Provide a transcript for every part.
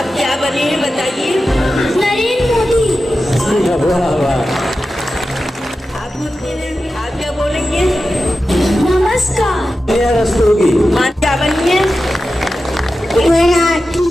आप क्या बने हैं बताइए? नरेंद्र मोदी। आप क्या बोलेंगे? नमस्कार। रस्तोगी। माँ क्या बनी है? मराठी।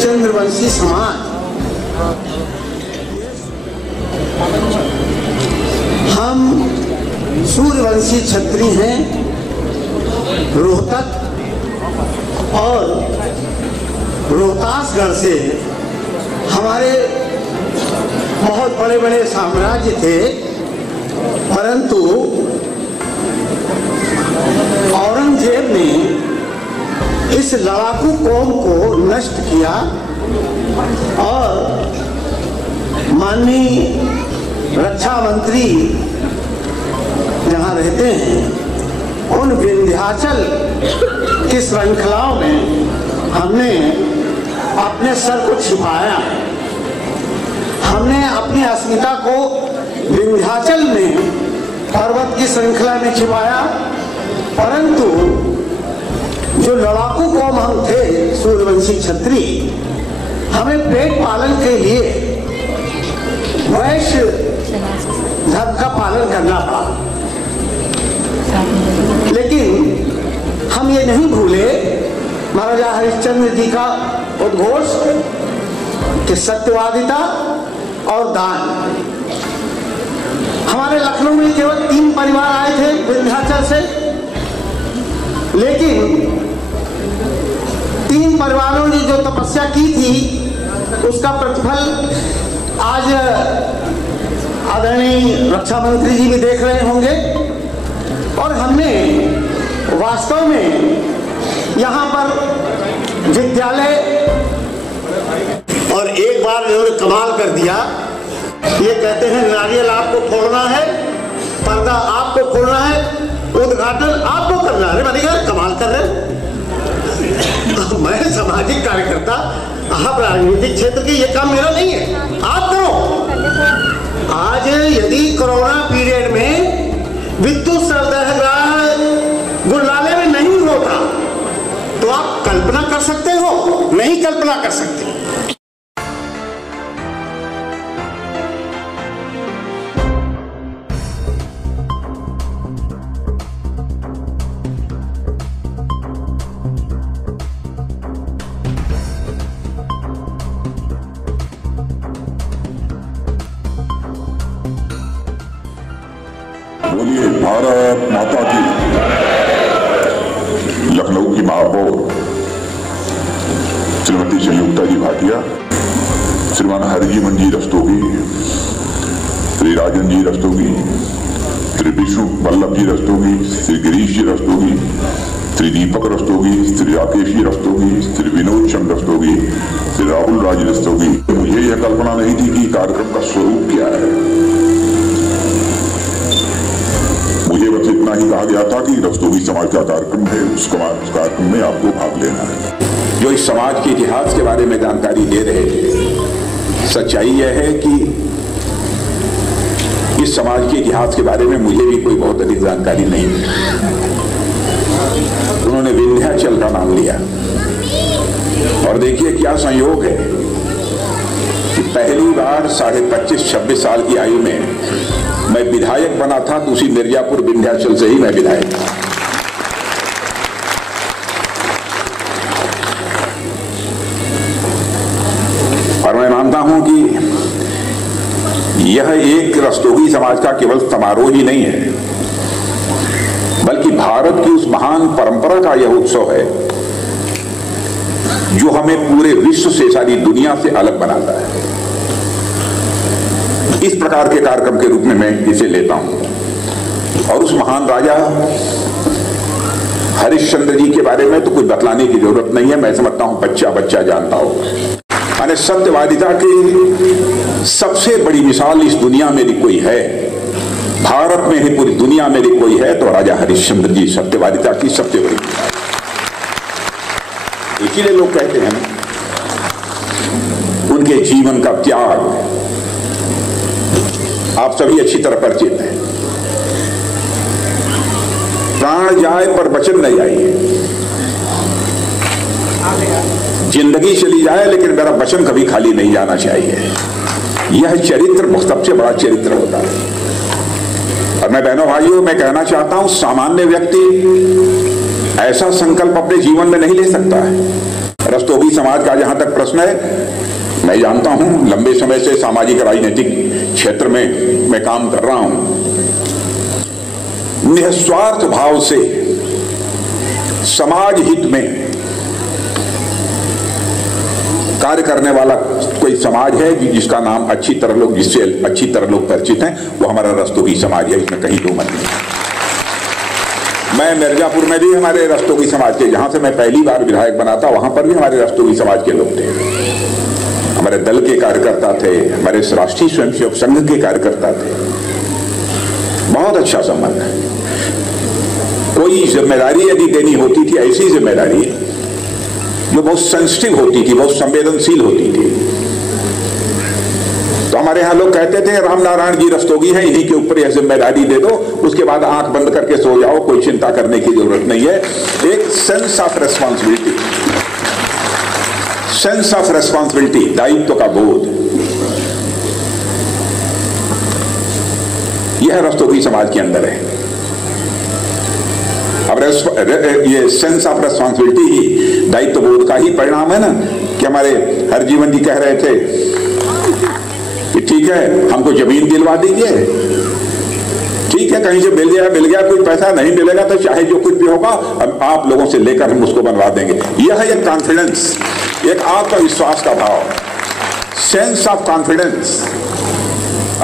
चंद्रवंशी समाज हम सूर्यवंशी क्षत्रिय हैं। रोहतक और रोहतासगढ़ से हमारे बहुत बड़े बड़े साम्राज्य थे, परंतु औरंगजेब ने इस लड़ाकू कौम को नष्ट किया और माननीय रक्षा मंत्री जहाँ रहते हैं उन विंध्याचल की श्रृंखलाओं में हमने अपने सर को छिपाया। हमने अपनी अस्मिता को विंध्याचल में पर्वत की श्रृंखला में छिपाया, परंतु जो लड़ाकू कौम हम थे सूर्यवंशी क्षत्रिय, हमें पेट पालन के लिए वैश्य धर्म का पालन करना पड़ा। लेकिन हम ये नहीं भूले महाराजा हरिश्चंद्र जी का उद्घोष कि सत्यवादिता और दान। हमारे लखनऊ में केवल 3 परिवार आए थे विंध्याचल से, लेकिन 3 परिवारों ने जो तपस्या की थी उसका प्रतिफल आज आदरणीय रक्षा मंत्री जी भी देख रहे होंगे। और हमने वास्तव में यहाँ पर विद्यालय और एक बार इन्होंने कमाल कर दिया। ये कहते हैं नारियल आपको फोड़ना है, पर्दा आपको खोलना है, उद्घाटन आपको करना है। मैंने कहा कमाल कर रहे। मैं सामाजिक कार्यकर्ता, आप राजनीतिक क्षेत्र के, ये काम मेरा नहीं है, आप करो। आज यदि कोरोना पीरियड में विद्युत सरबराह गुरुद्वारे में नहीं होता तो आप कल्पना कर सकते हो? नहीं कल्पना कर सकते। बोलिए भारत माता की। लखनऊ की महापौर श्रीमती संयुक्ता जी भाटिया, श्रीमान हरिजीवन जी रस्तोगी, श्री राजन जी रस्तोगी, श्री विष्णु वल्लभ जी रस्तोगी, श्री गिरीश जी रस्तोगी, श्री दीपक रस्तोगी, श्री राकेश जी रस्तोगी, श्री विनोद चंद रस्तोगी, श्री राहुल राज रस्तोगी। मुझे यह कल्पना नहीं थी कि कार्यक्रम का स्वरूप क्या है। मुझे बस इतना ही कहा गया था कि रस्तोगी समाज का कार्यक्रम है, उस कार्यक्रम में आपको भाग लेना है। जो इस समाज के इतिहास के बारे में जानकारी दे रहे थे, सच्चाई यह है कि इस समाज के इतिहास के बारे में मुझे भी कोई बहुत अधिक जानकारी नहीं है। उन्होंने विंध्याचल का नाम लिया और देखिए क्या संयोग है कि पहली बार 25.5-26 साल की आयु में मैं विधायक बना था, तो उसी मिर्जापुर विंध्याचल से ही मैं विधायक था। और मैं मानता हूं कि यह एक रस्तोगी समाज का केवल समारोह ही नहीं है, बल्कि भारत की उस महान परंपरा का यह उत्सव है जो हमें पूरे विश्व से, सारी दुनिया से अलग बनाता है। इस प्रकार के कार्यक्रम के रूप में मैं इसे लेता हूं। और उस महान राजा हरिश्चंद्र जी के बारे में तो कुछ बतलाने की जरूरत नहीं है, मैं समझता हूं बच्चा बच्चा जानता हो। माने सत्यवादिता की सबसे बड़ी मिसाल इस दुनिया में यदि कोई है, भारत में ही पूरी दुनिया में यदि कोई है, तो राजा हरिश्चंद्र जी सत्यवादिता की सबसे बड़ी मिसाल। इसीलिए लोग कहते हैं उनके जीवन का त्याग आप सभी अच्छी तरह परिचित हैं। प्राण जाए पर वचन न जाइए, जिंदगी चली जाए लेकिन मेरा वचन कभी खाली नहीं जाना चाहिए। यह चरित्र सबसे बड़ा चरित्र होता है। और मैं बहनों भाइयों, मैं कहना चाहता हूं, सामान्य व्यक्ति ऐसा संकल्प अपने जीवन में नहीं ले सकता है। रस्तोगी समाज का जहां तक प्रश्न है, मैं जानता हूं लंबे समय से सामाजिक राजनीतिक क्षेत्र में मैं काम कर रहा हूं। निस्वार्थ भाव से समाज हित में कार्य करने वाला कोई समाज है जिसका नाम जिससे अच्छी तरह लोग परिचित हैं, वो हमारा रस्तोगी समाज है। इसमें कहीं दो मत नहीं। मैं मिर्जापुर में भी हमारे रस्तोगी समाज के, जहां से मैं पहली बार विधायक बना था, वहां पर भी हमारे रस्तोगी समाज के लोग थे। हमारे दल के कार्यकर्ता थे, हमारे राष्ट्रीय स्वयंसेवक संघ के कार्यकर्ता थे। बहुत अच्छा संबंध है। कोई जिम्मेदारी यदि देनी होती थी, ऐसी जिम्मेदारी जो बहुत सेंसिटिव होती थी, बहुत संवेदनशील होती थी, तो हमारे यहां लोग कहते थे रामनारायण जी रस्तोगी हैं, इन्हीं के ऊपर यह जिम्मेदारी दे दो, उसके बाद आंख बंद करके सो जाओ, कोई चिंता करने की जरूरत नहीं है। एक sense of responsibility, sense of responsibility, दायित्व का बोध, यह रस्तोगी समाज के अंदर है। अब ये सेंस ऑफ रेस्पॉन्सिबिलिटी ही दायित्व बोध का ही परिणाम है ना, कि हमारे हरजीवन जी कह रहे थे कि ठीक है हमको जमीन दिलवा दीजिए, ठीक है कहीं से मिल गया, कोई पैसा नहीं मिलेगा तो चाहे जो कुछ भी होगा आप लोगों से लेकर हम उसको बनवा देंगे। यह एक कॉन्फिडेंस, एक आत्मविश्वास का भाव, सेंस ऑफ कॉन्फिडेंस,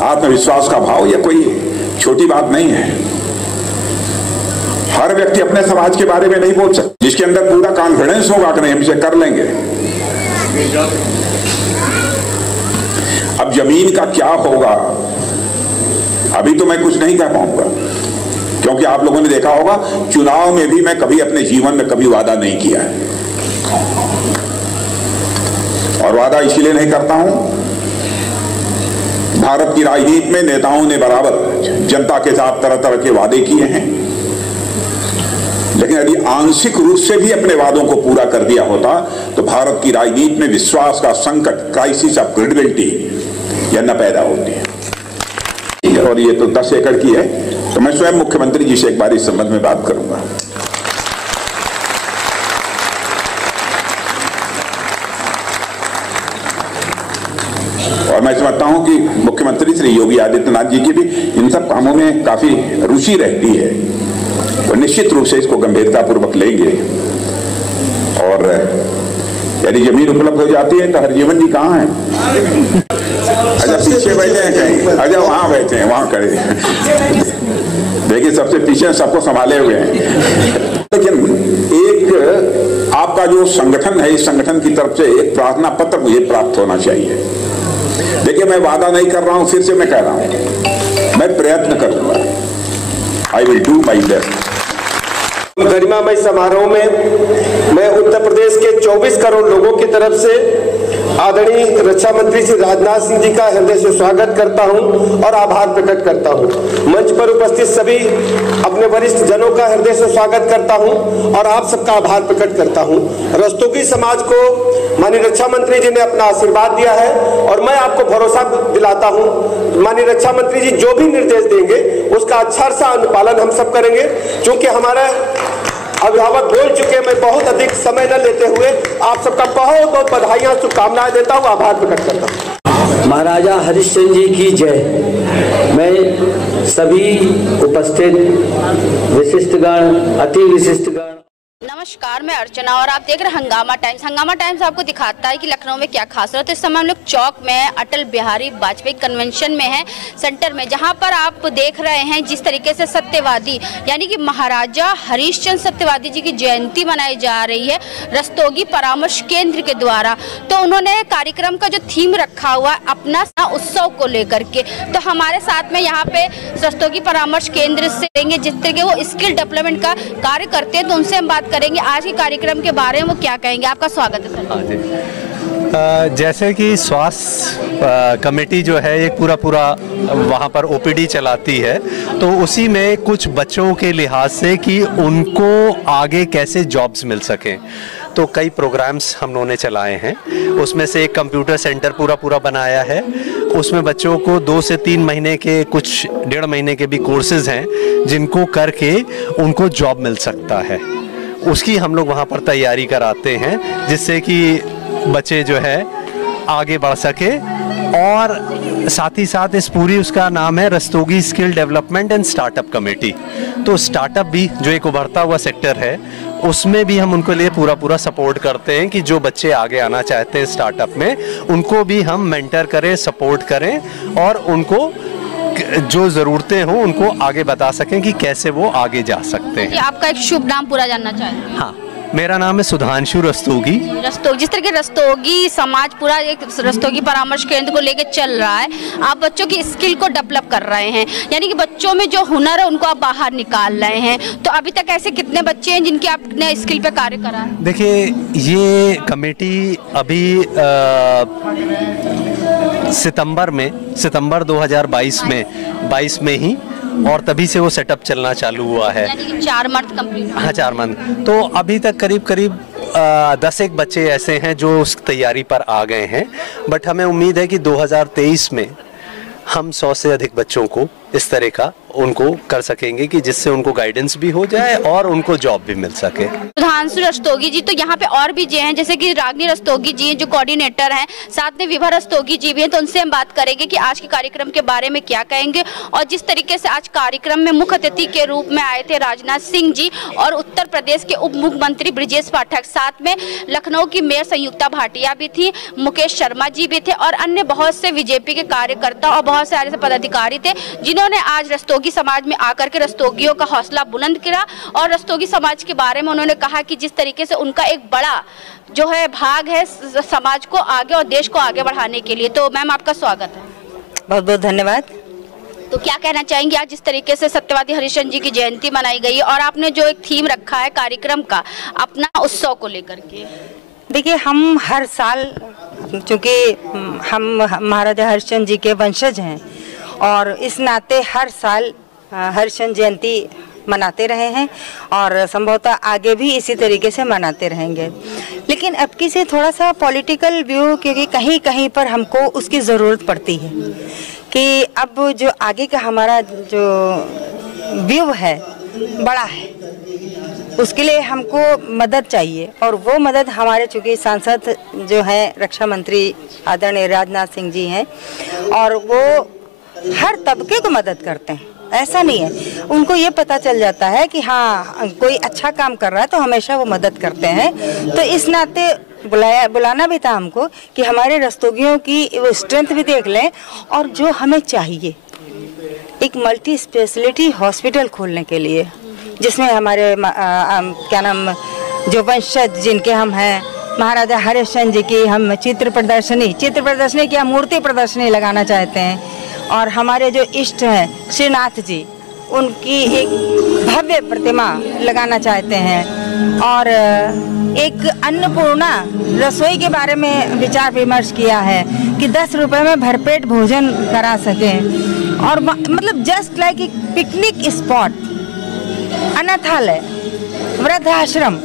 आत्मविश्वास का भाव। यह कोई छोटी बात नहीं है। हर व्यक्ति अपने समाज के बारे में नहीं बोल सकता, जिसके अंदर पूरा कॉन्फिडेंस होगा कि नहीं हम इसे कर लेंगे। अब जमीन का क्या होगा अभी तो मैं कुछ नहीं कह पाऊंगा, क्योंकि आप लोगों ने देखा होगा चुनाव में भी मैं कभी अपने जीवन में कभी वादा नहीं किया है। और वादा इसलिए नहीं करता हूं, भारत की राजनीति में नेताओं ने बराबर जनता के साथ तरह तरह के वादे किए हैं, लेकिन यदि आंशिक रूप से भी अपने वादों को पूरा कर दिया होता तो भारत की राजनीति में विश्वास का संकट, क्राइसिस ऑफ क्रेडिबिलिटी, यह न पैदा होती है। और ये तो 10 एकड़ की है, तो मैं स्वयं मुख्यमंत्री जी से एक बार इस संबंध में बात करूंगा। और मैं समझता हूं कि मुख्यमंत्री श्री योगी आदित्यनाथ जी की भी इन सब कामों में काफी रुचि रहती है, तो निश्चित रूप से इसको गंभीरतापूर्वक लेंगे। और यदि जमीन उपलब्ध हो जाती है तो हरजीवन जी कहाँ हैं? अच्छा पीछे बैठे हैं कहीं, अच्छा वहां बैठे हैं, वहां खड़े। देखिए सबसे पीछे सबको संभाले हुए हैं। लेकिन एक आपका जो संगठन है, इस संगठन की तरफ से एक प्रार्थना पत्र मुझे प्राप्त होना चाहिए। देखिए मैं वादा नहीं कर रहा हूं, फिर से मैं कह रहा हूं, मैं प्रयत्न करूंगा, I will do my best. गरिमामय समारोह में मैं उत्तर प्रदेश के 24 करोड़ लोगों की तरफ से आदरणीय रक्षा मंत्री श्री राजनाथ सिंह जी का हृदय से स्वागत करता हूं और आभार प्रकट करता हूं। मंच पर उपस्थित सभी अपने वरिष्ठ जनों का हृदय से स्वागत करता हूं और आप सबका आभार प्रकट करता हूं। रस्तोगी समाज को माननीय रक्षा मंत्री जी ने अपना आशीर्वाद दिया है और मैं आपको भरोसा दिलाता हूं माननीय रक्षा मंत्री जी जो भी निर्देश देंगे उसका अच्छा सा अनुपालन हम सब करेंगे। क्योंकि हमारा अभिभावक बोल चुके, मैं बहुत अधिक समय न लेते हुए आप सबका बहुत बहुत बधाइयां शुभकामनाएं देता हूं, आभार प्रकट करता हूं। महाराजा हरिश्चंद्र जी की जय। मैं सभी उपस्थित विशिष्टगण, अति विशिष्टगण। नमस्कार, मैं अर्चना और आप देख रहे हैं हंगामा टाइम्स। हंगामा टाइम्स आपको दिखाता है कि लखनऊ में क्या खास है। तो इस समय हम लोग चौक में अटल बिहारी वाजपेयी कन्वेंशन में है, सेंटर में, जहां पर आप देख रहे हैं जिस तरीके से सत्यवादी यानी कि महाराजा हरिश्चंद्र सत्यवादी जी की जयंती मनाई जा रही है रस्तोगी परामर्श केंद्र के द्वारा। तो उन्होंने कार्यक्रम का जो थीम रखा हुआ है अपना उत्सव को लेकर के, तो हमारे साथ में यहाँ पे रस्तोगी परामर्श केंद्र से देंगे जिस तरीके वो स्किल डेवलपमेंट का कार्य करते हैं, तो उनसे हम बात करेंगे आज के कार्यक्रम के बारे में। वो क्या कहेंगे? आपका स्वागत है सर। जैसे कि स्वास्थ्य कमेटी जो है एक पूरा वहाँ पर ओपीडी चलाती है, तो उसी में कुछ बच्चों के लिहाज से कि उनको आगे कैसे जॉब्स मिल सकें, तो कई प्रोग्राम्स हम लोगों ने चलाए हैं। उसमें से एक कंप्यूटर सेंटर पूरा बनाया है। उसमें बच्चों को 2 से 3 महीने के, कुछ 1.5 महीने के भी कोर्सेज हैं जिनको करके उनको जॉब मिल सकता है। उसकी हम लोग वहाँ पर तैयारी कराते हैं जिससे कि बच्चे जो है आगे बढ़ सके। और साथ ही साथ इस पूरी, उसका नाम है Rastogi skill development and startup committee. तो स्टार्टअप भी जो एक उभरता हुआ सेक्टर है उसमें भी हम उनको लिए पूरा सपोर्ट करते हैं कि जो बच्चे आगे आना चाहते हैं स्टार्टअप में उनको भी हम मेंटर करें, सपोर्ट करें और उनको जो ज़रूरतें हों उनको आगे बता सकें कि कैसे वो आगे जा सकते हैं। आपका एक शुभ नाम पूरा जानना चाहते हैं? हाँ, मेरा नाम है सुधांशु रस्तोगी। जिस तरह के रस्तोगी समाज पूरा एक रस्तोगी परामर्श केंद्र को लेकर चल रहा है, आप बच्चों की स्किल को डेवलप कर रहे हैं, यानी कि बच्चों में जो हुनर है उनको आप बाहर निकाल रहे हैं। तो अभी तक ऐसे कितने बच्चे हैं जिनकी आपने स्किल पे कार्य करा है? देखिए, ये कमेटी अभी सितंबर 2022 में ही, और तभी से वो सेटअप चलना चालू हुआ है। यानी कि 4 मंथ कंप्लीट। हाँ, 4 मंथ। तो अभी तक करीब 10 बच्चे ऐसे हैं जो उस तैयारी पर आ गए हैं। बट हमें उम्मीद है कि 2023 में हम 100 से अधिक बच्चों को इस तरह का उनको कर सकेंगे कि जिससे उनको गाइडेंस भी हो जाए और उनको जॉब भी मिल सके। सुधांशु रस्तोगी जी, तो यहाँ पे और भी जी हैं, जैसे कि रागनी रस्तोगी जी जो कोऑर्डिनेटर हैं, साथ में विभा रस्तोगी जी भी हैं। तो उनसे हम बात करेंगे कि आज के कार्यक्रम के बारे में क्या कहेंगे। और जिस तरीके से आज कार्यक्रम में मुख्य अतिथि के रूप में आए थे राजनाथ सिंह जी और उत्तर प्रदेश के उप मुख्यमंत्री ब्रजेश पाठक, साथ में लखनऊ की मेयर संयुक्ता भाटिया भी थी, मुकेश शर्मा जी भी थे और अन्य बहुत से बीजेपी के कार्यकर्ता और बहुत से ऐसे पदाधिकारी थे जिन्होंने आज रस्तोगी समाज में आकर के रस्तोगियों का हौसला बुलंद किया। और रस्तोगी समाज के बारे में उन्होंने कहा कि जिस तरीके से उनका एक बड़ा जो है भाग है समाज को आगे और देश को आगे बढ़ाने के लिए। तो मैम, आपका स्वागत है। बहुत बहुत धन्यवाद। तो क्या कहना चाहेंगे आज जिस तरीके से सत्यवादी हरिश्चंद्र जी की जयंती मनाई गई और आपने जो एक थीम रखा है कार्यक्रम का अपना उत्सव को लेकर के? देखिए, हम हर साल, चूँकि हम महाराजा हरिश्चंद्र जी के वंशज हैं और इस नाते हर साल हरिश्चंद्र जयंती मनाते रहे हैं और संभवतः आगे भी इसी तरीके से मनाते रहेंगे। लेकिन अब की से थोड़ा सा पॉलिटिकल व्यू, क्योंकि कहीं कहीं पर हमको उसकी ज़रूरत पड़ती है कि अब जो आगे का हमारा जो व्यू है बड़ा है, उसके लिए हमको मदद चाहिए। और वो मदद हमारे, चूँकि सांसद जो हैं रक्षा मंत्री आदरणीय राजनाथ सिंह जी हैं और वो हर तबके को मदद करते हैं। ऐसा नहीं है, उनको ये पता चल जाता है कि हाँ कोई अच्छा काम कर रहा है तो हमेशा वो मदद करते हैं। तो इस नाते बुलाना भी था हमको कि हमारे रस्तोगियों की वो स्ट्रेंथ भी देख लें और जो हमें चाहिए एक मल्टी स्पेशलिटी हॉस्पिटल खोलने के लिए, जिसमें हमारे क्या नाम, जो वंशज जिनके हम हैं, महाराजा हरिश्चंद्र जी की हम चित्र प्रदर्शनी की मूर्ति प्रदर्शनी लगाना चाहते हैं। और हमारे जो इष्ट हैं श्रीनाथ जी, उनकी एक भव्य प्रतिमा लगाना चाहते हैं। और एक अन्नपूर्णा रसोई के बारे में विचार विमर्श किया है कि 10 रुपए में भरपेट भोजन करा सकें। और मतलब जस्ट लाइक एक पिकनिक स्पॉट, अनाथालय, वृद्धाश्रम।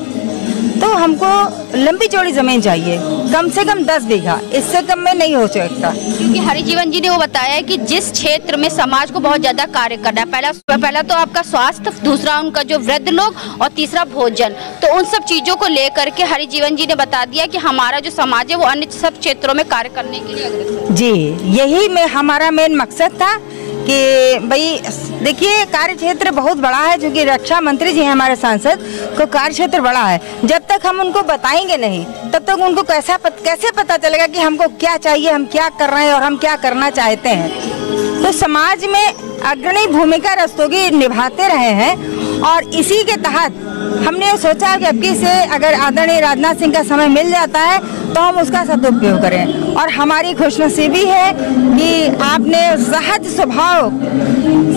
तो हमको लंबी चौड़ी जमीन चाहिए, कम से कम 10 बीघा, इससे कम में नहीं हो सकता। क्योंकि हरिजीवन जी ने वो बताया है कि जिस क्षेत्र में समाज को बहुत ज्यादा कार्य करना है, पहला तो आपका स्वास्थ्य, दूसरा उनका जो वृद्ध लोग और तीसरा भोजन, तो उन सब चीजों को लेकर के हरिजीवन जी ने बता दिया कि हमारा जो समाज है वो अन्य सब क्षेत्रों में कार्य करने के लिए अग्रसर। जी, यही में हमारा मेन मकसद था कि भाई देखिए कार्य क्षेत्र बहुत बड़ा है, जो कि रक्षा मंत्री जी हैं हमारे सांसद को कार्य क्षेत्र बड़ा है। जब तक हम उनको बताएंगे नहीं तब तक उनको कैसे पता चलेगा कि हमको क्या चाहिए, हम क्या कर रहे हैं और हम क्या करना चाहते हैं। तो समाज में अग्रणी भूमिका रस्तोगी निभाते रहे हैं और इसी के तहत हमने सोचा कि अब की से अगर आदरणीय राजनाथ सिंह का समय मिल जाता है तो हम उसका सदुपयोग करें। और हमारी खुशनसीबी है कि आपने सहज स्वभाव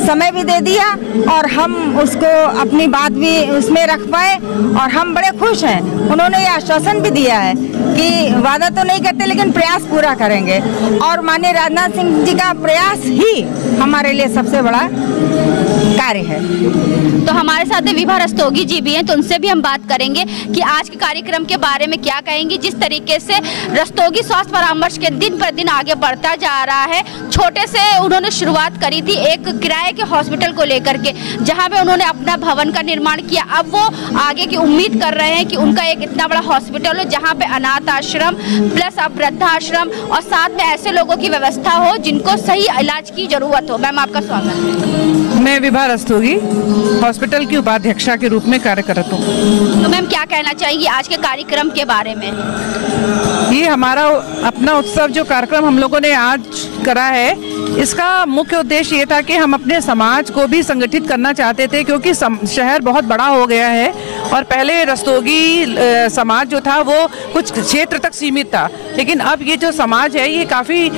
समय भी दे दिया और हम उसको अपनी बात भी उसमें रख पाए और हम बड़े खुश हैं। उन्होंने ये आश्वासन भी दिया है कि वादा तो नहीं करते लेकिन प्रयास पूरा करेंगे और माननीय राजनाथ सिंह जी का प्रयास ही हमारे लिए सबसे बड़ा कार्य है। तो हमारे साथ विभा रस्तोगी जी भी हैं, तो उनसे भी हम बात करेंगे कि आज के कार्यक्रम के बारे में क्या कहेंगी। जिस तरीके से रस्तोगी स्वास्थ्य परामर्श के दिन पर दिन आगे बढ़ता जा रहा है, छोटे से उन्होंने शुरुआत करी थी एक किराए के हॉस्पिटल को लेकर के, जहां पे उन्होंने अपना भवन का निर्माण किया। अब वो आगे की उम्मीद कर रहे हैं कि उनका एक इतना बड़ा हॉस्पिटल हो जहाँ पे अनाथ आश्रम प्लस अब वृद्धाश्रम और साथ में ऐसे लोगों की व्यवस्था हो जिनको सही इलाज की जरूरत हो। मैम आपका स्वागत है। मैं विभा रस्तोगी हॉस्पिटल की उपाध्यक्षा के रूप में कार्य करता हूँ। तो मैम क्या कहना चाहेंगी आज के कार्यक्रम के बारे में? ये हमारा अपना उत्सव जो कार्यक्रम हम लोगों ने आज करा है, इसका मुख्य उद्देश्य ये था कि हम अपने समाज को भी संगठित करना चाहते थे, क्योंकि शहर बहुत बड़ा हो गया है और पहले रस्तोगी समाज जो था वो कुछ क्षेत्र तक सीमित था, लेकिन अब ये जो समाज है ये काफ़ी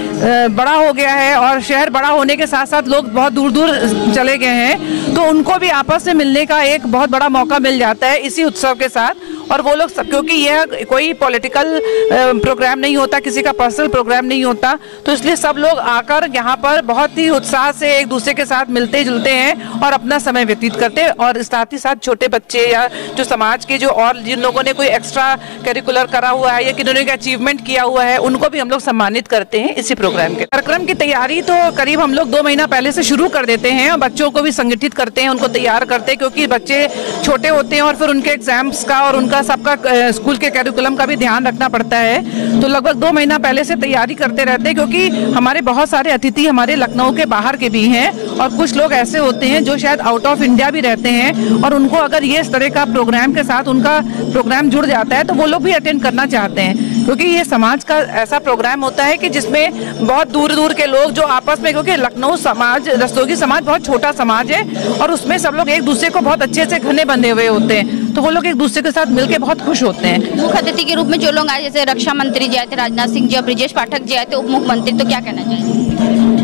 बड़ा हो गया है और शहर बड़ा होने के साथ साथ लोग बहुत दूर दूर चले गए हैं, तो उनको भी आपस में मिलने का एक बहुत बड़ा मौका मिल जाता है इसी उत्सव के साथ। और वो लोग क्योंकि यह कोई पॉलिटिकल प्रोग्राम नहीं होता, किसी का पर्सनल प्रोग्राम नहीं होता, तो इसलिए सब लोग आकर यहाँ पर बहुत ही उत्साह से एक दूसरे के साथ मिलते जुलते हैं और अपना समय व्यतीत करते हैं। और साथ ही साथ छोटे बच्चे या जो समाज के जो और जिन लोगों ने कोई एक्स्ट्रा करिकुलर करा हुआ है या किन्होंने अचीवमेंट किया हुआ है, उनको भी हम लोग सम्मानित करते हैं इसी प्रोग्राम के। कार्यक्रम की तैयारी तो करीब हम लोग 2 महीना पहले से शुरू कर देते हैं और बच्चों को भी संगठित करते हैं, उनको तैयार करते हैं, क्योंकि बच्चे छोटे होते हैं और फिर उनके एग्जाम्स का और उनका सबका स्कूल के कैरिकुलम का भी ध्यान रखना पड़ता है। तो लगभग 2 महीना पहले से तैयारी करते रहते हैं, क्योंकि हमारे बहुत सारे अतिथि हमारे लखनऊ के बाहर के भी हैं और कुछ लोग ऐसे होते हैं जो शायद आउट ऑफ इंडिया भी रहते हैं और उनको अगर ये इस तरह का प्रोग्राम के साथ उनका प्रोग्राम जुड़ जाता है तो वो लोग भी अटेंड करना चाहते हैं, क्योंकि ये समाज का ऐसा प्रोग्राम होता है कि जिसमें बहुत दूर दूर के लोग जो आपस में, क्योंकि लखनऊ समाज रस्तोगी समाज बहुत छोटा समाज है और उसमें सब लोग एक दूसरे को बहुत अच्छे से घने बंधे हुए होते हैं, तो वो लोग एक दूसरे के साथ मिलकर बहुत खुश होते हैं। मुख्य अतिथि के रूप में जो लोग आए, जैसे रक्षा मंत्री जी आए थे, राजनाथ सिंह जी और ब्रिजेश पाठक जी आए थे, उप मुख्यमंत्री, तो क्या कहना चाहिए?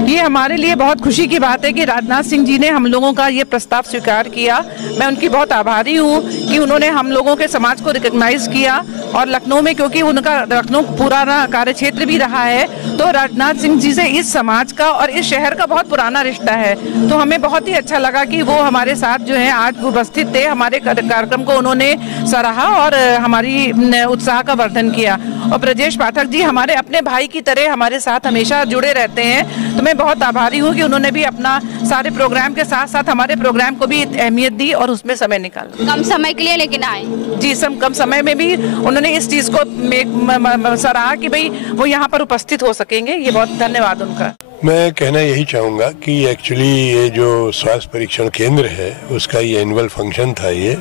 ये हमारे लिए बहुत खुशी की बात है कि राजनाथ सिंह जी ने हम लोगों का ये प्रस्ताव स्वीकार किया। मैं उनकी बहुत आभारी हूँ कि उन्होंने हम लोगों के समाज को रिकॉग्नाइज किया और लखनऊ में, क्योंकि उनका लखनऊ पुराना कार्य क्षेत्र भी रहा है, तो राजनाथ सिंह जी से इस समाज का और इस शहर का बहुत पुराना रिश्ता है, तो हमें बहुत ही अच्छा लगा कि वो हमारे साथ जो है आज उपस्थित थे। हमारे कार्यक्रम को उन्होंने सराहा और हमारी उत्साह का वर्धन किया। और ब्रजेश पाठक जी हमारे अपने भाई की तरह हमारे साथ हमेशा जुड़े रहते हैं, तो मैं बहुत आभारी हूँ कि उन्होंने भी अपना सारे प्रोग्राम के साथ साथ हमारे प्रोग्राम को भी अहमियत दी और उसमें समय निकाला। कम समय के लिए लेकिन आए जी, कम समय में भी उन्होंने इस चीज़ को सराहा कि भाई वो यहाँ पर उपस्थित हो सकेंगे। ये बहुत धन्यवाद उनका। मैं कहना यही चाहूँगा कि एक्चुअली ये जो स्वास्थ्य परीक्षण केंद्र है उसका ये एनुअल फंक्शन था ये,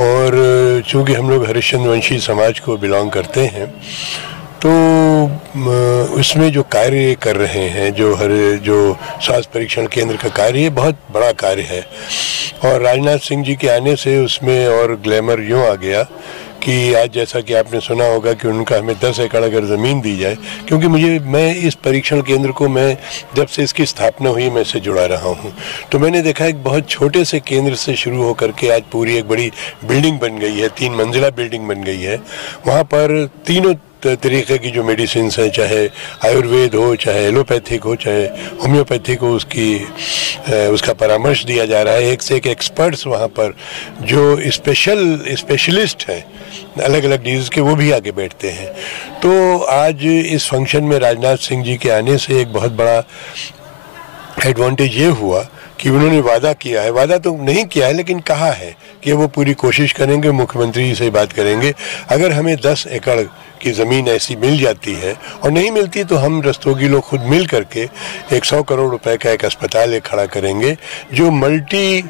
और चूँकि हम लोग हरिश्चंद्र वंशी समाज को बिलोंग करते हैं तो उसमें जो कार्य कर रहे हैं, जो स्वास्थ्य परीक्षण केंद्र का कार्य, ये बहुत बड़ा कार्य है और राजनाथ सिंह जी के आने से उसमें और ग्लैमर यूँ आ गया कि आज जैसा कि आपने सुना होगा कि उनका हमें 10 एकड़ अगर ज़मीन दी जाए, क्योंकि मैं इस परीक्षण केंद्र को मैं जब से इसकी स्थापना हुई मैं इससे जुड़ा रहा हूँ, तो मैंने देखा एक बहुत छोटे से केंद्र से शुरू होकर के आज पूरी एक बड़ी बिल्डिंग बन गई है, 3 मंजिला बिल्डिंग बन गई है। वहाँ पर तीनों तरीके की जो मेडिसिन हैं, चाहे आयुर्वेद हो, चाहे एलोपैथिक हो, चाहे होम्योपैथिक हो, उसका परामर्श दिया जा रहा है। एक से एक एक्सपर्ट्स वहाँ पर जो स्पेशलिस्ट हैं अलग अलग डिजीज़ के, वो भी आगे बैठते हैं। तो आज इस फंक्शन में राजनाथ सिंह जी के आने से एक बहुत बड़ा एडवांटेज ये हुआ कि उन्होंने वादा किया है, वादा तो नहीं किया है लेकिन कहा है कि वो पूरी कोशिश करेंगे, मुख्यमंत्री जी से बात करेंगे। अगर हमें 10 एकड़ की ज़मीन ऐसी मिल जाती है और नहीं मिलती तो हम रस्तोगी लोग खुद मिल करके 100 करोड़ रुपए का एक अस्पताल खड़ा करेंगे जो मल्टी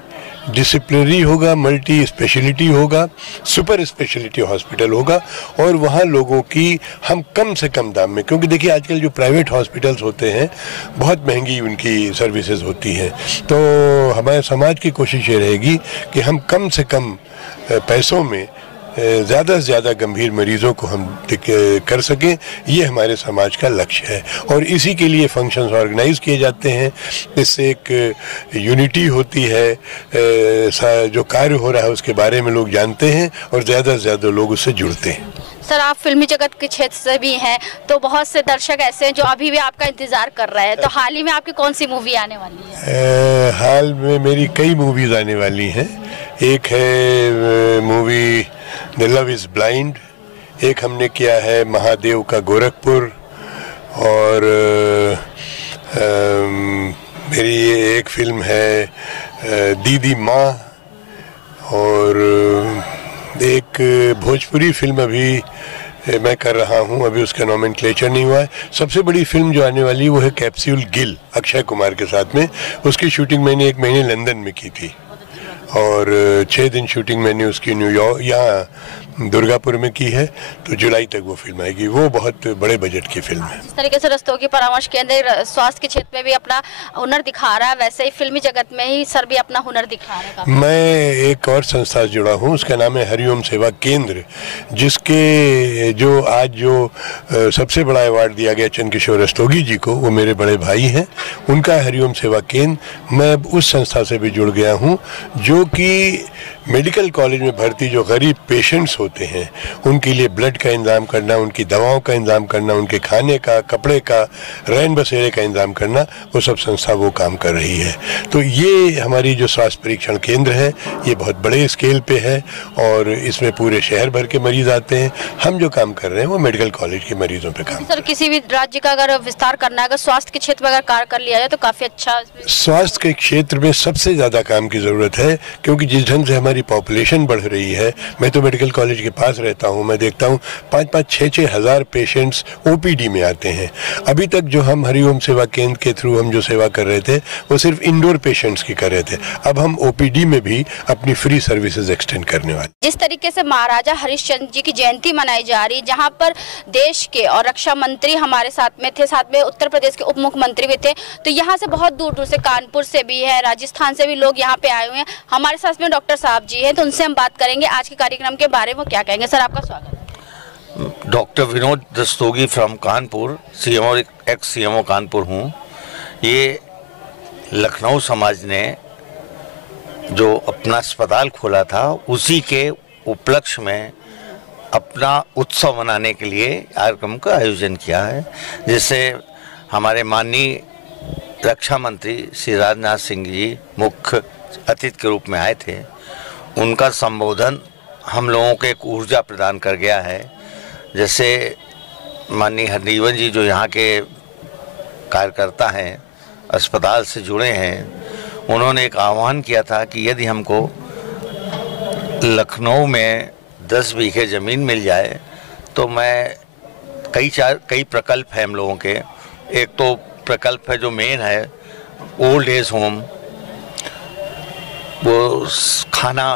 डिसिप्लिनरी होगा, मल्टी स्पेशलिटी होगा, सुपर स्पेशलिटी हॉस्पिटल होगा और वहाँ लोगों की हम कम से कम दाम में, क्योंकि देखिए आजकल जो प्राइवेट हॉस्पिटल्स होते हैं बहुत महंगी उनकी सर्विसेज होती हैं, तो हमारे समाज की कोशिश ये रहेगी कि हम कम से कम पैसों में ज़्यादा से ज़्यादा गंभीर मरीज़ों को हम कर सकें, ये हमारे समाज का लक्ष्य है। और इसी के लिए फंक्शंस ऑर्गेनाइज किए जाते हैं, इससे एक यूनिटी होती है, जो कार्य हो रहा है उसके बारे में लोग जानते हैं और ज़्यादा से ज़्यादा लोग उससे जुड़ते हैं। सर, आप फिल्मी जगत के क्षेत्र से भी हैं, तो बहुत से दर्शक ऐसे हैं जो अभी भी आपका इंतजार कर रहे हैं, तो हाल ही में आपकी कौन सी मूवी आने वाली है? हाल में मेरी कई मूवीज़ आने वाली हैं। एक है movie the love is blind, एक हमने किया है महादेव का गोरखपुर, और मेरी एक फिल्म है दीदी माँ, और एक भोजपुरी फिल्म अभी मैं कर रहा हूँ, अभी उसका नॉमेनक्लेचर नहीं हुआ है। सबसे बड़ी फिल्म जो आने वाली वो है कैप्सूल गिल, अक्षय कुमार के साथ में। उसकी शूटिंग मैंने 1 महीने लंदन में की थी और 6 दिन शूटिंग मैंने उसकी न्यूयॉर्क यहाँ दुर्गापुर में की है, तो जुलाई तक वो फिल्म आएगी। वो बहुत बड़े बजट की फिल्म है। इस तरीके से रस्तोगी परामर्श केंद्र स्वास्थ्य के क्षेत्र में भी अपना हुनर दिखा रहा है, वैसे ही फिल्मी जगत में ही सर भी अपना हुनर दिखा रहे हैं। मैं एक और संस्था से जुड़ा हूँ, उसका नाम है हरिओम सेवा केंद्र, जिसके जो आज सबसे बड़ा अवार्ड दिया गया चंद्रकिशोर रस्तोगी जी को, वो मेरे बड़े भाई हैं, उनका हरिओम सेवा केंद्र। मैं उस संस्था से भी जुड़ गया हूँ जो कि मेडिकल कॉलेज में भर्ती जो गरीब पेशेंट्स होते हैं उनके लिए ब्लड का इंतजाम करना, उनकी दवाओं का इंतजाम करना, उनके खाने का, कपड़े का, रहन बसेरे का इंतजाम करना, वो सब संस्था वो काम कर रही है। तो ये हमारी जो स्वास्थ्य परीक्षण केंद्र है ये बहुत बड़े स्केल पे है और इसमें पूरे शहर भर के मरीज आते हैं। हम जो काम कर रहे हैं वो मेडिकल कॉलेज के मरीजों पे काम। सर, किसी भी राज्य का अगर विस्तार करना है, अगर स्वास्थ्य के क्षेत्र में अगर कार्य कर लिया जाए तो काफी अच्छा। स्वास्थ्य के क्षेत्र में सबसे ज्यादा काम की जरूरत है, क्योंकि जिस ढंग से हमारी पॉपुलेशन बढ़ रही है, मैं तो मेडिकल कॉलेज के पास रहता हूं, मैं देखता हूं 5-5, 6-6 हज़ार पेशेंट्स ओपीडी में आते हैं। अभी तक जो हम हरिओम सेवा केंद्र के थ्रू हम जो सेवा कर रहे थे वो सिर्फ इंडोर पेशेंट्स की कर रहे थे, अब हम ओपीडी में भी अपनी फ्री सर्विसेज एक्सटेंड करने वाले। जिस तरीके से महाराजा हरिश्चंद्र जी की जयंती मनाई जा रही, जहां पर देश के और रक्षा मंत्री हमारे साथ में थे, साथ में उत्तर प्रदेश के उप मुख्यमंत्री भी थे, तो यहाँ से बहुत दूर दूर से, कानपुर से भी है, राजस्थान से भी लोग यहाँ पे आए हुए हैं। हमारे साथ में डॉक्टर साहब जी हैं, तो उनसे हम बात करेंगे आज के कार्यक्रम के बारे में, क्या कहेंगे। सर, आपका स्वागत। Doctor Vinod Rastogi from Kanpur, CMO, x CMO Kanpur हूँ। ये लखनऊ समाज ने जो अपना अस्पताल खोला था उसी के उपलक्ष्य में अपना उत्सव मनाने के लिए कार्यक्रम का आयोजन किया है, जिससे हमारे माननीय रक्षा मंत्री श्री राजनाथ सिंह जी मुख्य अतिथि के रूप में आए थे। उनका संबोधन हम लोगों को एक ऊर्जा प्रदान कर गया है। जैसे माननीय हरजीवन जी जो यहाँ के कार्यकर्ता हैं, अस्पताल से जुड़े हैं, उन्होंने एक आह्वान किया था कि यदि हमको लखनऊ में 10 बीघे ज़मीन मिल जाए तो मैं कई प्रकल्प हैं हम लोगों के। एक तो प्रकल्प है जो मेन है ओल्ड एज होम, वो खाना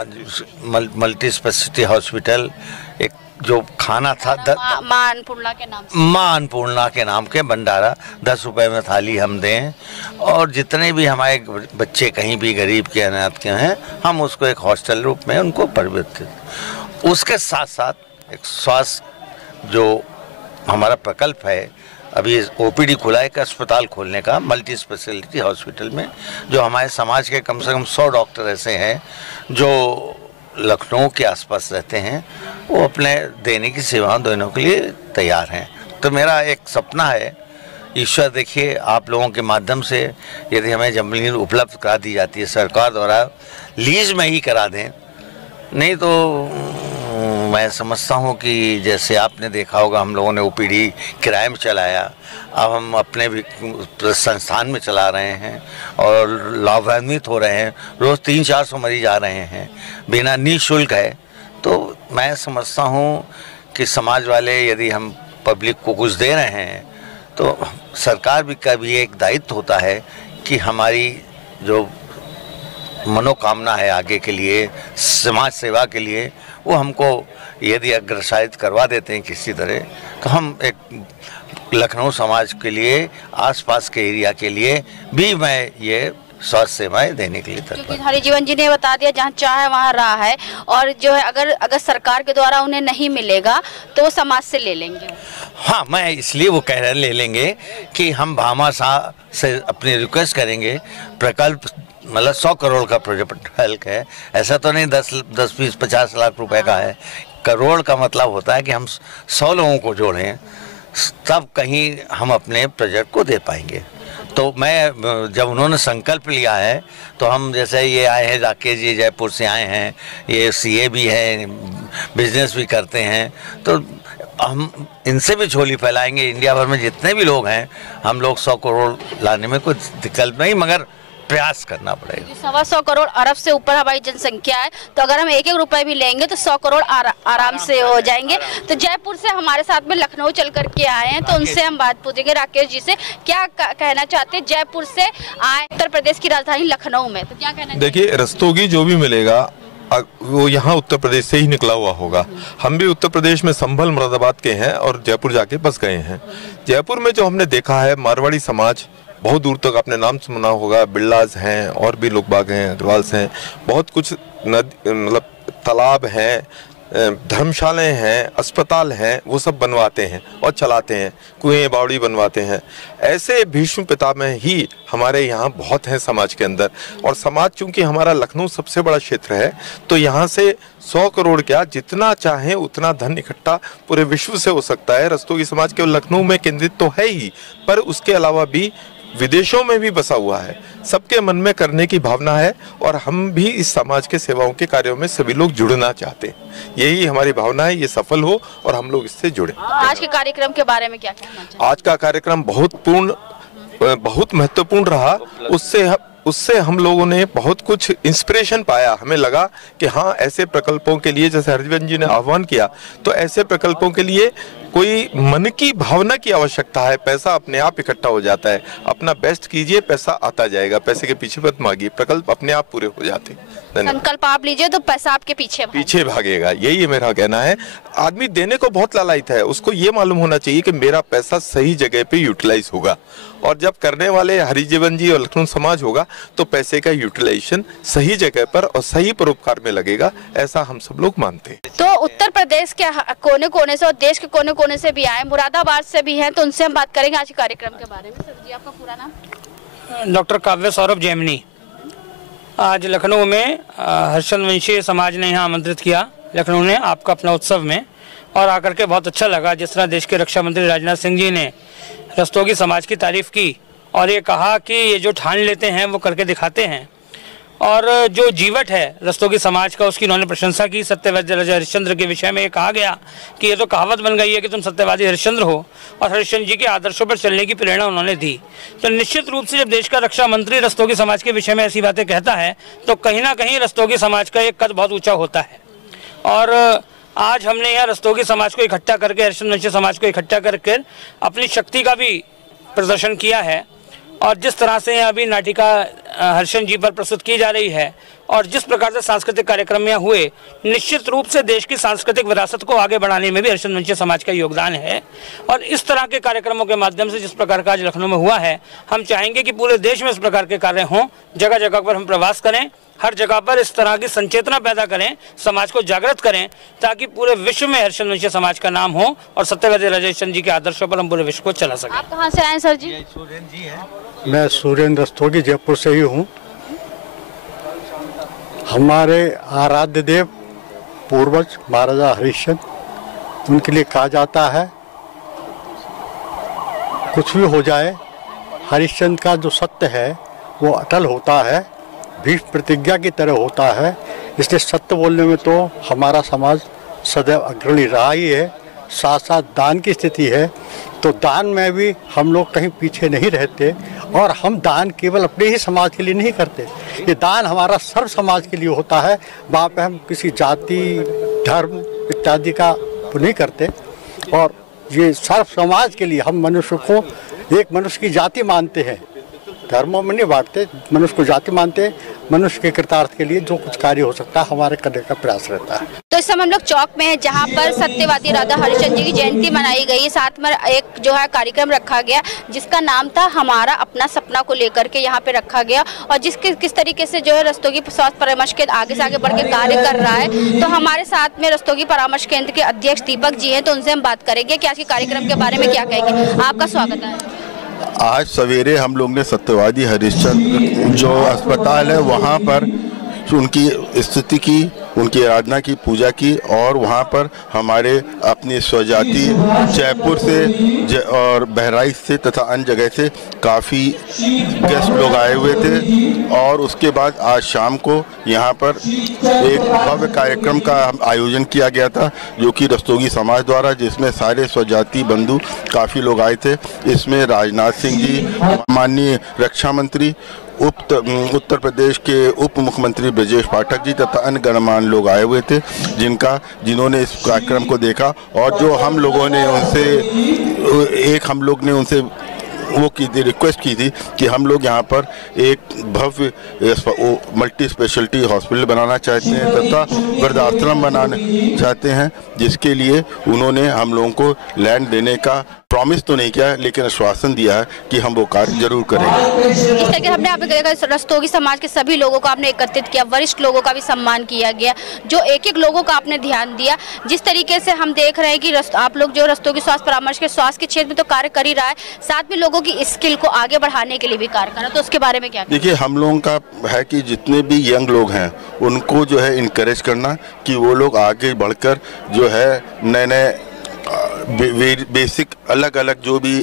मल्टी स्पेशलिटी हॉस्पिटल, एक जो खाना था मां अन्नपूर्णा के नाम से, मां अन्नपूर्णा के नाम के भंडारा, 10 रुपए में थाली हम दें, और जितने भी हमारे बच्चे कहीं भी गरीब के अनाथ के हैं हम उसको एक हॉस्टल रूप में उनको परिवर्तित। उसके साथ साथ एक स्वास्थ्य जो हमारा प्रकल्प है, अभी ओपीडी खुला है, एक अस्पताल खोलने का मल्टी स्पेशलिटी हॉस्पिटल में, जो हमारे समाज के कम से कम 100 डॉक्टर ऐसे हैं जो लखनऊ के आसपास रहते हैं, वो अपने देने की सेवाएं देने के लिए तैयार हैं। तो मेरा एक सपना है, ईश्वर देखिए आप लोगों के माध्यम से यदि हमें ज़मीन उपलब्ध करा दी जाती है सरकार द्वारा, लीज में ही करा दें, नहीं तो मैं समझता हूँ कि जैसे आपने देखा होगा, हम लोगों ने ओपीडी किराए में चलाया, अब हम अपने भी संस्थान में चला रहे हैं और लाभान्वित हो रहे हैं। रोज़ 300-400 मरीज आ रहे हैं, बिना निःशुल्क है। तो मैं समझता हूँ कि समाज वाले यदि हम पब्लिक को कुछ दे रहे हैं तो सरकार भी का भी एक दायित्व होता है कि हमारी जो मनोकामना है आगे के लिए, समाज सेवा के लिए, वो हमको यदि अग्रसारित करवा देते हैं किसी तरह, तो हम एक लखनऊ समाज के लिए, आसपास के एरिया के लिए भी मैं ये स्वास्थ्य सेवाएं देने के लिए तत्पर। हरिजीवन जी ने बता दिया जहाँ चाहे वहाँ रहा है, और जो है अगर सरकार के द्वारा उन्हें नहीं मिलेगा तो वो समाज से ले लेंगे। हाँ, मैं इसलिए वो कह रहे ले लेंगे कि हम भामा शाह से अपनी रिक्वेस्ट करेंगे। प्रकल्प मतलब 100 करोड़ का प्रोजेक्ट है, ऐसा तो नहीं 10-20-50 लाख रुपए का है। करोड़ का मतलब होता है कि हम 100 लोगों को जोड़ें, तब कहीं हम अपने प्रोजेक्ट को दे पाएंगे। तो मैं जब उन्होंने संकल्प लिया है, तो हम जैसे ये आए हैं, राकेश जी जयपुर से आए हैं, ये सीए भी हैं, बिजनेस भी करते हैं, तो हम इनसे भी झोली फैलाएंगे। इंडिया भर में जितने भी लोग हैं, हम लोग 100 करोड़ लाने में कोई दिक्कत नहीं, मगर प्रयास करना पड़ेगा। 125 करोड़ अरब से ऊपर हमारी जनसंख्या है, तो अगर हम एक रुपए भी लेंगे तो 100 करोड़ आराम से हो जाएंगे। तो जयपुर से हमारे साथ में लखनऊ चल करके आए हैं, तो उनसे हम बात पूछेंगे राकेश जी से, क्या कहना चाहते हैं। जयपुर से आए उत्तर प्रदेश की राजधानी लखनऊ में, तो क्या कहना। देखिए, रस्तोगी जो भी मिलेगा वो यहाँ उत्तर प्रदेश से ही निकला हुआ होगा। हम भी उत्तर प्रदेश में संभल मुरादाबाद के हैं और जयपुर जाके बस गए हैं। जयपुर में जो हमने देखा है, मारवाड़ी समाज बहुत दूर तक आपने नाम सुना होगा, बिरलाज हैं और भी लोग बाग हैं, अग्रवाल्स हैं, बहुत कुछ मतलब तालाब हैं, धर्मशालाएं हैं, अस्पताल हैं, वो सब बनवाते हैं और चलाते हैं, कुएं बावड़ी बनवाते हैं। ऐसे भीष्म पितामह ही हमारे यहाँ बहुत हैं समाज के अंदर। और समाज चूंकि हमारा लखनऊ सबसे बड़ा क्षेत्र है, तो यहाँ से 100 करोड़ क्या, जितना चाहें उतना धन इकट्ठा पूरे विश्व से हो सकता है। रस्तोगी समाज केवल लखनऊ में केंद्रित तो है ही, पर उसके अलावा भी विदेशों में भी बसा हुआ है। सबके मन में करने की भावना है और हम भी इस समाज के सेवाओं के कार्यों में सभी लोग जुड़ना चाहते हैं। यही हमारी भावना है, ये सफल हो और हम लोग इससे जुड़े। आज के कार्यक्रम के बारे में क्या कहना चाहते हैं? आज का कार्यक्रम बहुत महत्वपूर्ण रहा। उससे हम लोगों ने बहुत कुछ इंस्पिरेशन पाया। हमें लगा कि हाँ, ऐसे प्रकल्पों के लिए, जैसे हरिजीवन जी ने आह्वान किया, तो ऐसे प्रकल्पों के लिए कोई मन की भावना की आवश्यकता है। पैसा अपने आप इकट्ठा हो जाता है। अपना बेस्ट कीजिए, पैसा आता जाएगा। पैसे के पीछे मत मांगिए, प्रकल्प अपने आप पूरे हो जाते हैं। संकल्प आप लीजिए तो पैसा आपके पीछे भागेगा। यही मेरा कहना है। आदमी देने को बहुत लालायित है, उसको ये मालूम होना चाहिए कि मेरा पैसा सही जगह पे यूटिलाइज होगा। और जब करने वाले हरिजीवन जी और लखनऊ समाज होगा, तो पैसे का यूटिलाइजेशन सही जगह पर और सही परोपकार में लगेगा, ऐसा हम सब लोग मानते हैं। तो उत्तर प्रदेश के कोने कोने से और देश के कोने कोने से भी आए, मुरादाबाद से भी हैं, तो उनसे हम बात करेंगे आज के कार्यक्रम के बारे में। सर जी, आपका पूरा नाम? डॉक्टर काव्य सौरभ जैमिनी। आज लखनऊ में हर्षण वंशीय समाज ने यहाँ आमंत्रित किया, लखनऊ ने आपका अपना उत्सव में, और आकर के बहुत अच्छा लगा। जिस तरह देश के रक्षा मंत्री राजनाथ सिंह जी ने रस्तोगी समाज की तारीफ की और ये कहा कि ये जो ठान लेते हैं वो करके दिखाते हैं, और जो जीवट है रस्तोगी समाज का, उसकी उन्होंने प्रशंसा की। सत्यवादी राजा हरिश्चंद्र के विषय में ये कहा गया कि ये तो कहावत बन गई है कि तुम सत्यवादी हरिश्चंद्र हो, और हरिश्चंद्र जी के आदर्शों पर चलने की प्रेरणा उन्होंने दी। तो निश्चित रूप से जब देश का रक्षा मंत्री रस्तोगी समाज के विषय में ऐसी बातें कहता है, तो कहीं ना कहीं रस्तोगी समाज का एक कद बहुत ऊँचा होता है। और आज हमने यहाँ रस्तोगी समाज को इकट्ठा करके, हर्षण वंशी समाज को इकट्ठा करके अपनी शक्ति का भी प्रदर्शन किया है। और जिस तरह से अभी नाटिका हर्षण जी पर प्रस्तुत की जा रही है और जिस प्रकार से सांस्कृतिक कार्यक्रम यहाँ हुए, निश्चित रूप से देश की सांस्कृतिक विरासत को आगे बढ़ाने में भी हर्षण वंशी समाज का योगदान है। और इस तरह के कार्यक्रमों के माध्यम से जिस प्रकार का आज लखनऊ में हुआ है, हम चाहेंगे कि पूरे देश में इस प्रकार के कार्य हों। जगह जगह पर हम प्रवास करें, हर जगह पर इस तरह की संचेतना पैदा करें, समाज को जागृत करें, ताकि पूरे विश्व में हर्षण वंशी समाज का नाम हो और सत्यवादी राजा हरिश्चंद्र जी के आदर्शों पर हम पूरे विश्व को चला सकें। आप कहाँ से आए सर जी? मैं सुरेंद्र रस्तोगी जयपुर से ही हूँ। हमारे आराध्य देव पूर्वज महाराजा हरिश्चंद्र, उनके लिए कहा जाता है कुछ भी हो जाए, हरिश्चंद्र का जो सत्य है वो अटल होता है, भीष्म प्रतिज्ञा की तरह होता है। इसलिए सत्य बोलने में तो हमारा समाज सदैव अग्रणी रहा ही है। साथ साथ दान की स्थिति है, तो दान में भी हम लोग कहीं पीछे नहीं रहते। और हम दान केवल अपने ही समाज के लिए नहीं करते, ये दान हमारा सर्व समाज के लिए होता है। वहाँ पे हम किसी जाति, धर्म इत्यादि का नहीं करते, और ये सर्व समाज के लिए हम मनुष्य को एक मनुष्य की जाति मानते हैं, धर्मों में नहीं बांटते, मनुष्य को जाति मानते हैं। मनुष्य के कृतार्थ के लिए जो कुछ कार्य हो सकता है हमारे करने का प्रयास रहता है। तो इस समय हम लोग चौक में हैं, जहाँ पर सत्यवादी राजा हरिश्चंद्र जी की जयंती मनाई गई। साथ में एक जो है कार्यक्रम रखा गया जिसका नाम था हमारा अपना सपना को लेकर के यहाँ पे रखा गया, और किस तरीके से जो है रस्तोगी स्वास्थ्य परामर्श केंद्र आगे से आगे बढ़ के कार्य कर रहा है। तो हमारे साथ में रस्तोगी परामर्श केंद्र के अध्यक्ष दीपक जी हैं, तो उनसे हम बात करेंगे कि आज के कार्यक्रम के बारे में क्या कहेंगे। आपका स्वागत है। आज सवेरे हम लोग ने सत्यवादी हरिश्चंद्र जो अस्पताल है वहाँ पर उनकी स्थिति की, उनकी आराधना की, पूजा की, और वहाँ पर हमारे अपनी स्वजाति जयपुर से और बहराइच से तथा अन्य जगह से काफ़ी गेस्ट लोग आए हुए थे। और उसके बाद आज शाम को यहाँ पर एक भव्य कार्यक्रम का आयोजन किया गया था जो कि रस्तोगी समाज द्वारा, जिसमें सारे स्वजाति बंधु काफ़ी लोग आए थे। इसमें राजनाथ सिंह जी, माननीय रक्षा मंत्री, उत्तर प्रदेश के उप मुख्यमंत्री ब्रजेश पाठक जी तथा अन्य गणमान्य लोग आए हुए थे, जिन्होंने इस कार्यक्रम को देखा। और जो हम लोगों ने उनसे वो की थी, रिक्वेस्ट की थी कि हम लोग यहाँ पर एक भव्य मल्टी स्पेशलिटी हॉस्पिटल बनाना चाहते हैं तथा वृद्धाश्रम बनाना चाहते हैं, जिसके लिए उन्होंने हम लोगों को लैंड देने का प्रॉमिस तो नहीं किया, लेकिन आश्वासन दिया है कि हम वो कार्य जरूर करेंगे। इस तरीके हमने आप रस्तोगी समाज के सभी लोगों को आपने एकत्रित किया, वरिष्ठ लोगों का भी सम्मान किया गया, जो एक एक लोगों का आपने ध्यान दिया। जिस तरीके से हम देख रहे हैं कि आप लोग जो रस्तोगी स्वास्थ्य परामर्श के स्वास्थ्य के क्षेत्र में तो कार्य कर ही रहा है, साथ में लोगों की स्किल को आगे बढ़ाने के लिए भी कार्य कर रहा है, तो उसके बारे में क्या? देखिए, हम लोगों का है कि जितने भी यंग लोग हैं उनको जो है इनकरेज करना कि वो लोग आगे बढ़कर जो है नए नए बेसिक अलग अलग जो भी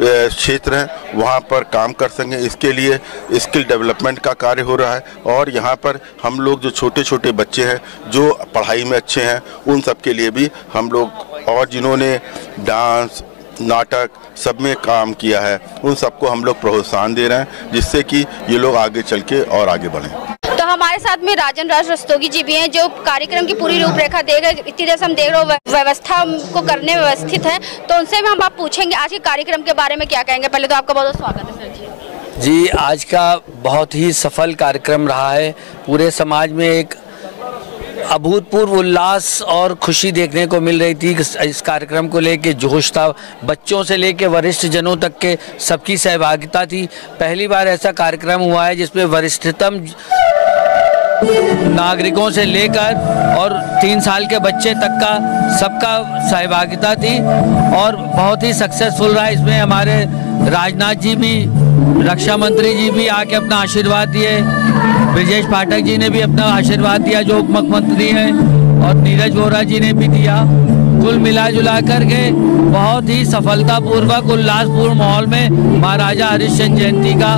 क्षेत्र हैं वहाँ पर काम कर सकें। इसके लिए स्किल डेवलपमेंट का कार्य हो रहा है। और यहाँ पर हम लोग जो छोटे छोटे बच्चे हैं जो पढ़ाई में अच्छे हैं उन सब के लिए भी हम लोग, और जिन्होंने डांस, नाटक सब में काम किया है, उन सबको हम लोग प्रोत्साहन दे रहे हैं, जिससे कि ये लोग आगे चल के और आगे बढ़ें। तो हमारे साथ में राजन राज रस्तोगी जी भी हैं, जो कार्यक्रम की पूरी रूपरेखा दे गए। इतनी देर से हम देख रहे हो व्यवस्था को करने में व्यवस्थित है, तो उनसे भी हम आप पूछेंगे आज के कार्यक्रम के बारे में क्या कहेंगे। पहले तो आपका बहुत बहुत स्वागत है सर जी। आज का बहुत ही सफल कार्यक्रम रहा है। पूरे समाज में एक अभूतपूर्व उल्लास और खुशी देखने को मिल रही थी। इस कार्यक्रम को लेके जोश था, बच्चों से लेके वरिष्ठ जनों तक के सबकी सहभागिता थी। पहली बार ऐसा कार्यक्रम हुआ है जिसमें वरिष्ठतम नागरिकों से लेकर और 3 साल के बच्चे तक का सबका सहभागिता थी और बहुत ही सक्सेसफुल रहा। इसमें हमारे राजनाथ जी भी, रक्षा मंत्री जी भी आके अपना आशीर्वाद दिए, ब्रजेश पाठक जी ने भी अपना आशीर्वाद दिया जो उप मुख्यमंत्री हैं, और नीरज वोरा जी ने भी दिया। कुल मिला जुला करके बहुत ही सफलतापूर्वक उल्लासपूर्ण माहौल में महाराजा हरिश्चंद्र जयंती का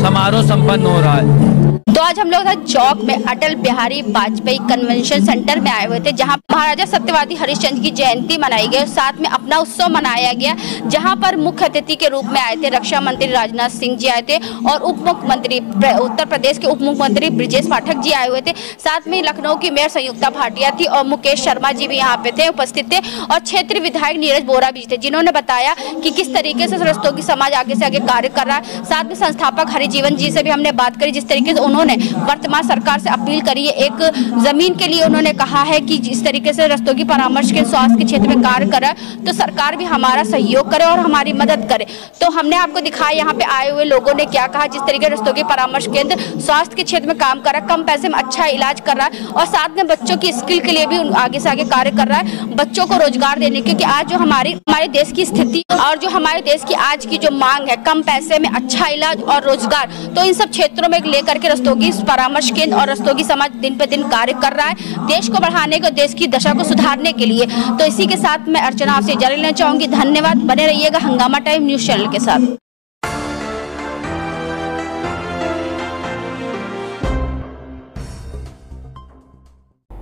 समारोह संपन्न हो रहा है। तो आज हम लोग चौक में अटल बिहारी वाजपेयी कन्वेंशन सेंटर में आए हुए थे, जहां महाराजा सत्यवादी हरिश्चंद्र की जयंती मनाई गई, साथ में अपना उत्सव मनाया गया, जहां पर मुख्य अतिथि के रूप में आए थे रक्षा मंत्री राजनाथ सिंह जी आए थे, और उप मुख्यमंत्री उत्तर प्रदेश के उप मुख्यमंत्री ब्रजेश पाठक जी आए हुए थे। साथ में लखनऊ की मेयर संयुक्ता भाटिया थी और मुकेश शर्मा जी भी यहाँ पे थे, उपस्थित थे, और क्षेत्रीय विधायक नीरज वोरा भी थे, जिन्होंने बताया कि किस तरीके से रस्तोगी समाज आगे से आगे कार्य कर रहा है। साथ में संस्थापक हरिजीवन जी से भी हमने बात करी, जिस तरीके से उन्होंने वर्तमान सरकार से अपील करी है। एक जमीन के लिए उन्होंने कहा है कि जिस तरीके से रस्तोगी परामर्श के स्वास्थ्य के क्षेत्र में कार्य कर रहा है, तो सरकार भी हमारा सहयोग करे और हमारी मदद करे। तो हमने आपको दिखाया यहाँ पे आए हुए लोगों ने क्या कहा, जिस तरीके रस्तोगी परामर्श केंद्र स्वास्थ्य के क्षेत्र में काम कर रहा है, कम पैसे में अच्छा इलाज कर रहा है, और साथ में बच्चों की स्किल के लिए भी आगे से आगे कार्य कर रहा है, बच्चों को रोजगार देने के। आज जो हमारे देश की स्थिति और जो हमारे देश की आज की जो मांग है, कम पैसे में अच्छा इलाज और रोजगार, तो इन सब क्षेत्रों में लेकर के रस्तोगी परामर्श केंद्र और रस्तोगी समाज दिन पे दिन कार्य कर रहा है, देश को बढ़ाने को, देश की दशा को सुधारने के लिए। तो इसी के साथ मैं अर्चना आपसे इजाजत लेना चाहूंगी। धन्यवाद। बने रहिएगा हंगामा टाइम न्यूज चैनल के साथ।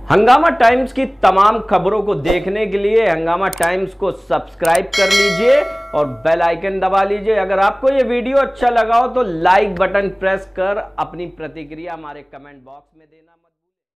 हंगामा टाइम्स की तमाम खबरों को देखने के लिए हंगामा टाइम्स को सब्सक्राइब कर लीजिए और बेल आइकन दबा लीजिए। अगर आपको ये वीडियो अच्छा लगा हो तो लाइक बटन प्रेस कर अपनी प्रतिक्रिया हमारे कमेंट बॉक्स में देना।